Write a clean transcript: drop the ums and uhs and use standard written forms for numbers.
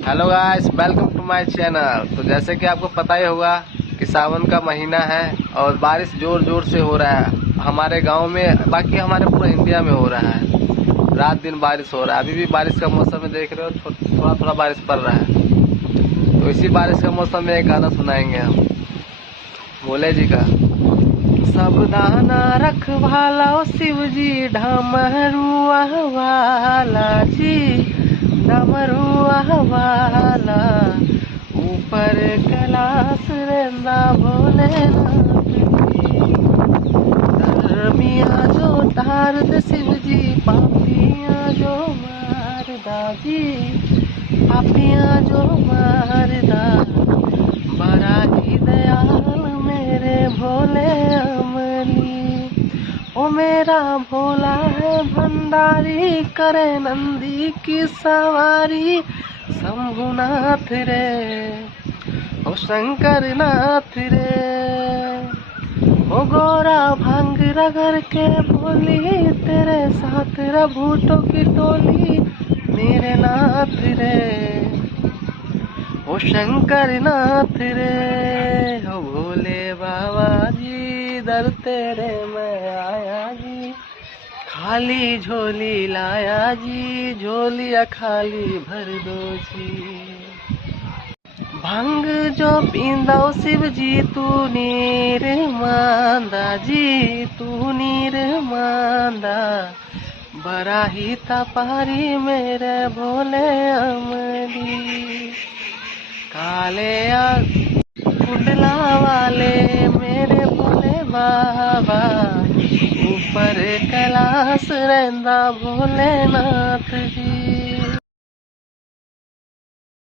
Hello guys, welcome to my channel. तो जैसे कि आपको पता ही होगा कि सावन का महीना है और बारिश जोर जोर से हो रहा है हमारे गांव में, बाकी हमारे पूरे इंडिया में हो रहा है। रात दिन बारिश हो रहा है। अभी भी बारिश का मौसम में देख रहे हो, थोड़ा थोड़ा बारिश पड़ रहा है। तो इसी बारिश का मौसम में एक गाना सुनाएंगे हम भोले जी का। सावधाना रखवाला शिव जी डमरुआ वाला जी, डमरुआ वाला ऊपर कैलाश रहना भोलेनाथ जी। धर्मिया जो तार दे शिव जी, पापिया जो मारदा जी, पापिया जो मारदा। बड़ा ही दयाल मेरे भोले अमली, ओ मेरा भोला है भंडारी, करे नंदी की सवारी। शंभुनाथ रे, ओ शंकर नाथ रे, ओ गोरा भांग रगड़ के बोली, तेरे साथ भूतों की टोली। मेरे नाथ रे, ओ शंकर नाथ रे, ओ भोले बाबा जी, दर तेरे मैं आया जी। खाली झोली लाया जी, झोलिया खाली भर दो जी। भंग जो पींदा शिव जी, तू नीर मांदा जी, तू नीर मांदा। बड़ा ही तपारी मेरे भोले अमली, काले कुंडला वाले मेरे भोले बाबा। ऊपर कैलाश रहंदा भोलेनाथ जी।